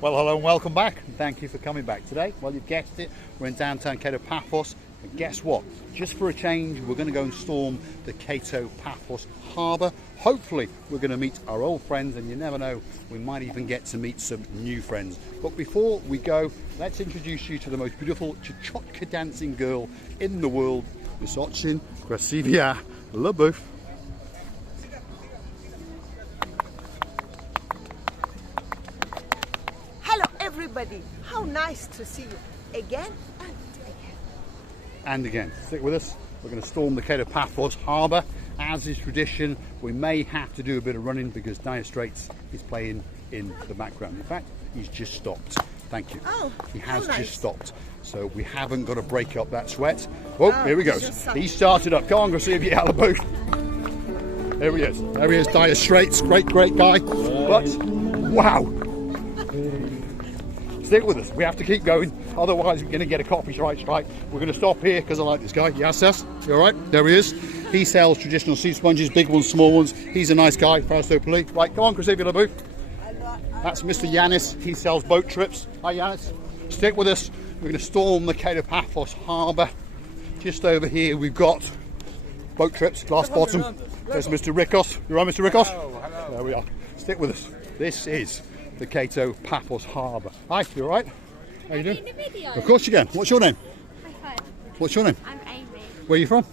Well, hello and welcome back, and thank you for coming back today. Well, you've guessed it, we're in downtown Cato Paphos, and guess what? Just for a change, we're going to go and storm the Cato Paphos harbour. Hopefully, we're going to meet our old friends, and you never know, we might even get to meet some new friends. But before we go, let's introduce you to the most beautiful Chichotka dancing girl in the world, Miss Ochin Krasivia Lebouf. Everybody, how nice to see you again and again. And again, stick with us. We're going to storm the Cato Paphos harbour. As is tradition, we may have to do a bit of running because Dire Straits is playing in the background. In fact, he's just stopped. Thank you. Oh, he has nice. just stopped. So we haven't got to break up that sweat. Oh, here he goes. He started up. Come on, go see if you Alaboo. There he is. There he is, Dire Straits. Great guy. But, wow. Stick with us, we have to keep going, otherwise we're going to get a copyright strike. We're going to stop here because I like this guy. Yes, Seth? You alright? There he is. He sells traditional sea sponges, big ones, small ones. He's a nice guy, Praustopoli. Right, come on, Krasivia Lebouf. That's Mr. Yanis, he sells boat trips. Hi Yanis. Stick with us, we're going to storm the Cato Paphos harbour. Just over here we've got boat trips, glass bottom. There's Mr. Rikos. You right, Mr. Rikos? Hello. There we are. Stick with us. This is the Cato Paphos harbour. Hi, you alright? How you doing? Of course you can. What's your name? Hi. What's your name? I'm Amy. Where are you from?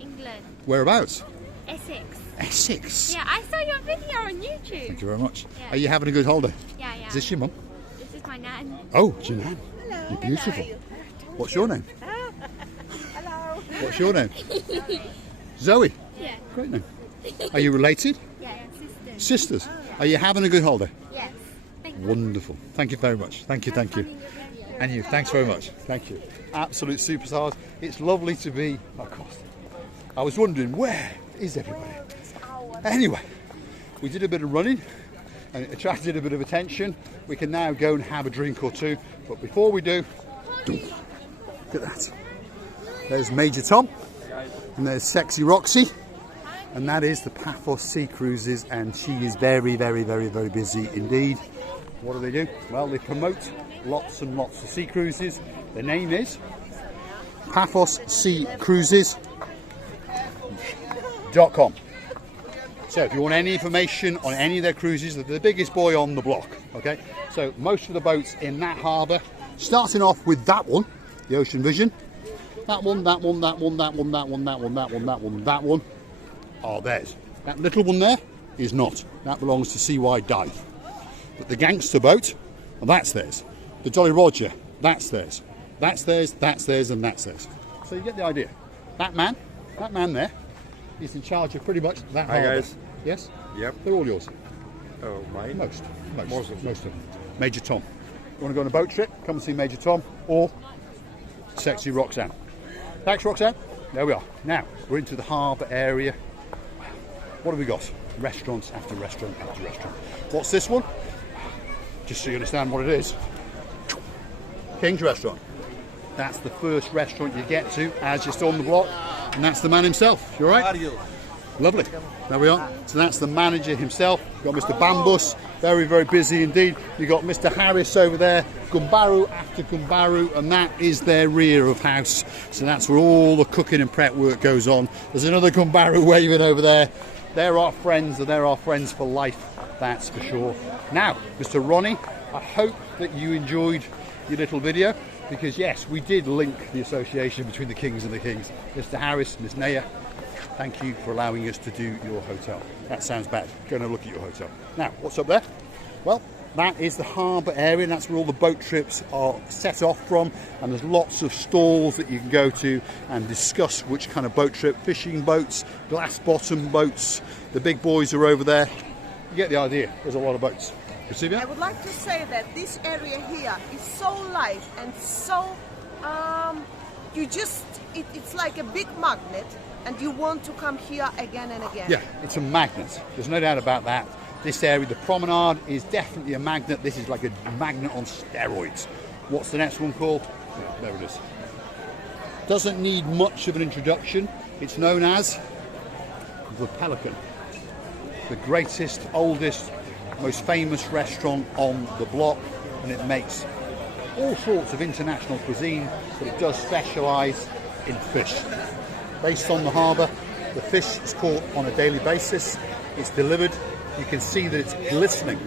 England. Whereabouts? Essex. Essex. Yeah, I saw your video on YouTube. Thank you very much. Yeah. Are you having a good holiday? Yeah. Is this your mum? This is my nan. Oh, it's your nan. Hello. You're beautiful. What's your name? Hello. What's your name? Zoe. Yeah. Great name. Are you related? Yeah, sisters. Sisters. Are you having a good holiday? Yes. Thank you. Wonderful. Thank you very much. Thank you. And you. Thanks very much. Thank you. Absolute superstars. It's lovely to be. Of course. I was wondering, where is everybody? Anyway, we did a bit of running and it attracted a bit of attention. We can now go and have a drink or two. But before we do, look at that. There's Major Tom and there's Sexy Roxy. And that is the Paphos Sea Cruises, and she is very busy indeed. What do? Well, they promote lots and lots of sea cruises. The name is Paphos Sea Cruises.com. So if you want any information on any of their cruises, they're the biggest boy on the block. Okay, so most of the boats in that harbour, starting off with that one, the Ocean Vision. That one are theirs. That little one there is not. That belongs to CY Dive. But the gangster boat, well, that's theirs. The Jolly Roger, that's theirs. That's theirs, and that's theirs. So you get the idea. That man there, is in charge of pretty much that harbour. Hi guys. Yes? Yep. They're all yours. Oh, mine? Most of them. them. Major Tom. You want to go on a boat trip? Come and see Major Tom or Sexy Roxanne. Thanks, Roxanne. There we are. Now, we're into the harbour area. What have we got? Restaurants after restaurant after restaurant. What's this one? Just so you understand what it is. King's Restaurant. That's the first restaurant you get to as you storm the block, and that's the man himself. You all right? Lovely. There we are. So that's the manager himself. You've got Mr. Bambus, very busy indeed. You've got Mr. Harris over there, Gumbaru after Gumbaru, and that is their rear of house. So that's where all the cooking and prep work goes on. There's another Gumbaru waving over there. They're our friends, and they're our friends for life, that's for sure. Now, Mr. Ronnie, I hope that you enjoyed your little video, because yes, we did link the association between the Kings and the Kings. Mr. Harris, Ms. Naya, thank you for allowing us to do your hotel. That sounds bad. Go and have a look at your hotel. Now, what's up there? Well, that is the harbour area, and that's where all the boat trips are set off from, and there's lots of stalls that you can go to and discuss which kind of boat trip. Fishing boats, glass bottom boats, the big boys are over there. You get the idea. There's a lot of boats. Krasivia? I would like to say that this area here is so light and so it's like a big magnet, and you want to come here again and again. Yeah, it's a magnet. There's no doubt about that. This area, the promenade, is definitely a magnet. This is like a magnet on steroids. What's the next one called? Yeah, there it is. Doesn't need much of an introduction. It's known as the Pelican. The greatest, oldest, most famous restaurant on the block. and it makes all sorts of international cuisine, but it does specialise in fish. Based on the harbour, the fish is caught on a daily basis. It's delivered. You can see that it's glistening.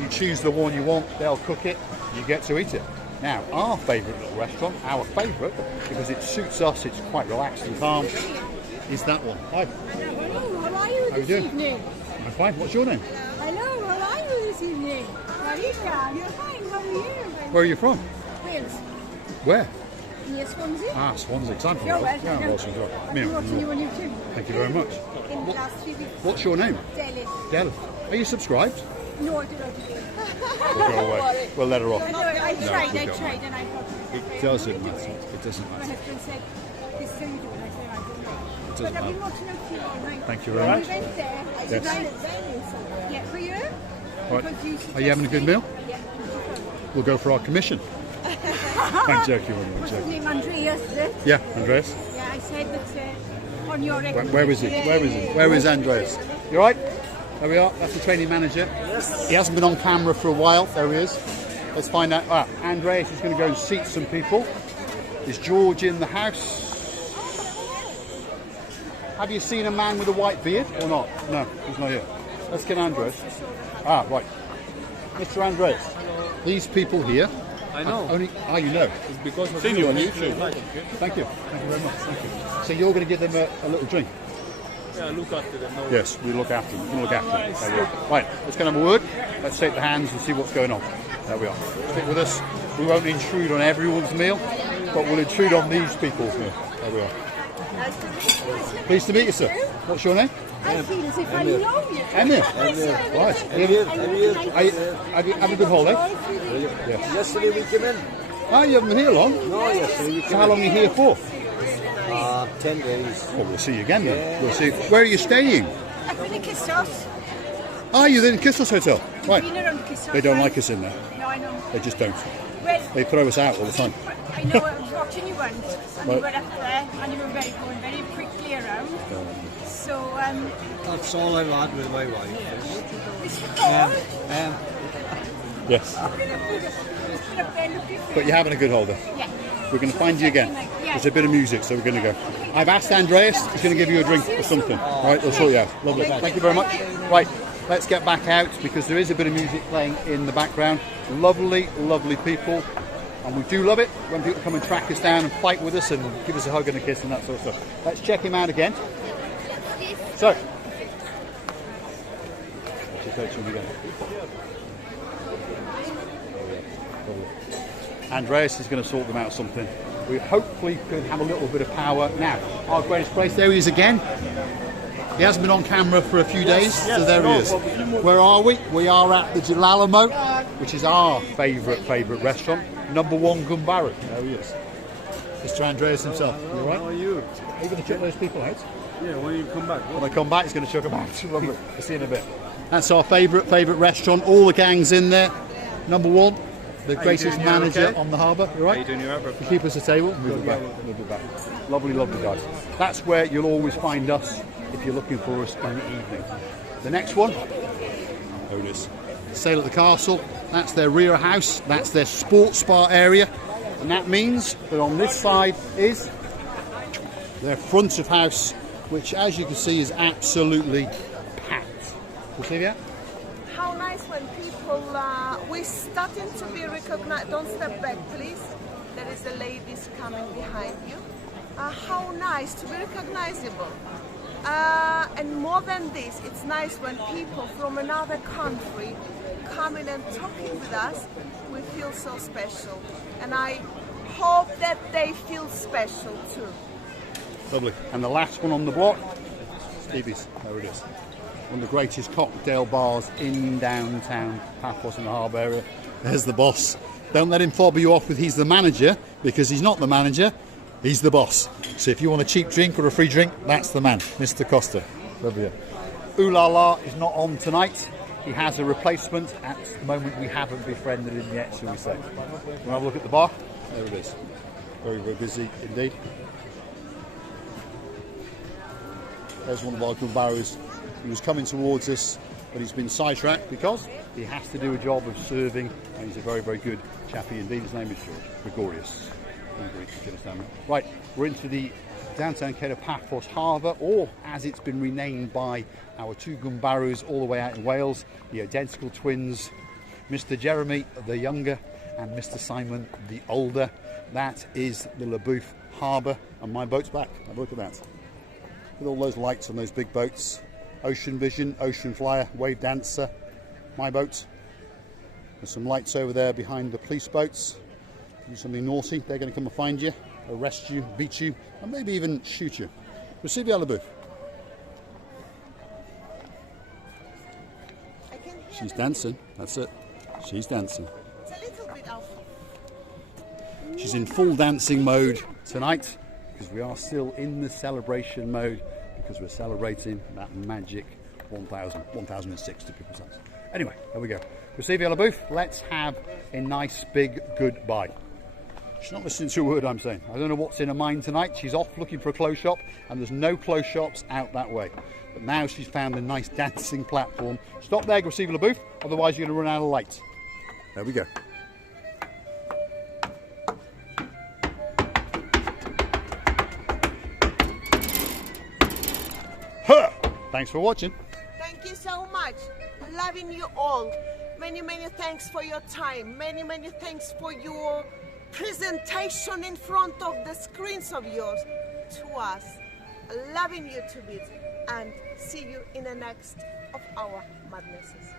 You choose the one you want, they'll cook it, you get to eat it. Now, our favourite little restaurant, our favourite, because it suits us, it's quite relaxed and calm, is that one. Hi. Hello, how are you How you this doing? evening? I'm fine. What's your name? Hello, how are you this evening? Marika, you're fine, how are you? Where are you from? Wales, Where? near Swansea. Ah, Swansea. I'm from You're Wales. welcome. Yeah, I'm Welsh as well. I'm watching you on YouTube. Thank you very much. In the last 3 weeks. What's your name? Daily. Della. Are you subscribed? No, I do not. We'll go away. We'll let her off. No, I No, tried, we'll go. and I thought It doesn't matter. It doesn't My matter. husband said, this is how you do it. I said, I don't know. It But doesn't I've been matter. watching out for you all night. Thank you very When much. we went there, I Yes. said, yeah, for you? Right. Because Are you having a good meal? Yeah. We'll go for our commission. I'm joking. I'm What's his joking. name, Andreas, is it? Yeah, Andreas. Yeah, I said that on your Where is he? Where is he? Where is Andreas? You all right? There we are. That's the training manager. He hasn't been on camera for a while. There he is. Let's find out. Ah, Andreas is going to go and seat some people. Is George in the house? Have you seen a man with a white beard or not? No, he's not here. Let's get Andreas. Ah, right. Mr. Andreas. These people here. I know. You know. It's because of Seen you on YouTube. Thank you. Thank you very much. Thank you. So you're going to give them a little drink? Yeah, look after them. No. Yes, we look after them. We look after them. There we are. Right, let's go and have a word. Let's shake the hands and see what's going on. There we are. Stick with us. We won't intrude on everyone's meal, but we'll intrude on these people's meal. There we are. Pleased to meet you, sir. What's your name? I feel as if I know you. Emir. Right. Have you had a good holiday? Yes. Yesterday we came in. Oh, you haven't been here long? No, yesterday we So came how long are you here for? 10 days. Well, we'll see you again then. We'll see. Where are you staying? I've been in Kissos. Are you in Kissos Hotel? Right. Been around Kissos. They don't right? like us in there. No, I know. They just don't. Well, They throw us out all the time. I know I was watching you once, and Right. you were up there, and you were going very quickly around. So, That's all I've had with my wife. this is all. Yes. Up there looking for But you're having a good holiday. Yeah. We're going to find you again. Yeah. There's a bit of music, so we're going to go. I've asked Andreas. He's going to give you a drink or something. Right, we'll sort you out. Lovely. Thank you very much. Right, let's get back out because there is a bit of music playing in the background. Lovely, lovely people. And we do love it when people come and track us down and fight with us and give us a hug and a kiss and that sort of stuff. Let's check him out again. So, Andreas is going to sort them out something. We hopefully could have a little bit of power. Now, our greatest place, there he is again. He hasn't been on camera for a few days, so there he is. Where are we? We are at the Jalalomo, which is our favourite restaurant. Number 1 Gumbaru. There he is. Mr. Andreas himself. You all right? How are you? Are you going to check those people out? Yeah, when you come back. When I come back, he's going to chuck them out. Lovely. We'll see you in a bit. That's our favourite restaurant. All the gang's in there. Number 1, the greatest doing? You manager okay? on the harbour. You all right? How you doing? You You keep us a table. Move it back. Move it back. Lovely, lovely guys. That's where you'll always find us if you're looking for us in the evening. The next one, there it is. Sail at the Castle. That's their rear house. That's their sports spa area. And that means that on this side is their front of house, which as you can see is absolutely packed. You see that? How nice when people, we're starting to be recognized. Don't step back, please. There is a ladies coming behind you. How nice to be recognizable. And more than this, it's nice when people from another country come in and talking with us. We feel so special. And I hope that they feel special too. Lovely. And the last one on the block, Stevie's. There it is. One of the greatest cocktail bars in downtown Paphos in the harbour area. There's the boss. Don't let him fob you off with he's the manager, because he's not the manager, he's the boss. So if you want a cheap drink or a free drink, that's the man, Mr. Costa. Lovely. Ooh La La is not on tonight. He has a replacement. At the moment, we haven't befriended him yet, shall we say. We'll have a look at the bar. There it is. Very, very busy indeed. There's one of our Gumbarus. He was coming towards us. but he's been sidetracked because he has to do a job of serving, and he's a very, very good chappie indeed. His name is George Gregorius. In Greek, if you understand me. Right, we're into the downtown Cape of Paphos harbour, or as it's been renamed by our two gumbarus all the way out in Wales, the identical twins, Mr. Jeremy the younger and Mr. Simon the older. That is the Leboeuf harbour, and my boat's back. Have a look at that. With all those lights on those big boats. Ocean Vision, Ocean Flyer, Wave Dancer, my boat. There's some lights over there behind the police boats. If you do something naughty, they're going to come and find you, arrest you, beat you, and maybe even shoot you. Receive the Leboeuf. I can hear She's the dancing, that's it. She's dancing. It's a little bit off. She's in full dancing mode tonight because we are still in the celebration mode because we're celebrating that magic 1006 to be precise. Anyway, there we go. Receive the Leboeuf. Let's have a nice big goodbye. She's not listening to a word I'm saying. I don't know what's in her mind tonight. She's off looking for a clothes shop and there's no clothes shops out that way. But now she's found a nice dancing platform. Stop there, receive the Leboeuf, otherwise you're going to run out of light. There we go. Huh. Thanks for watching. Thank you so much. Loving you all. Many, many thanks for your time. Many, many thanks for your presentation in front of the screens of yours to us. Loving you to bits, and see you in the next of our madnesses.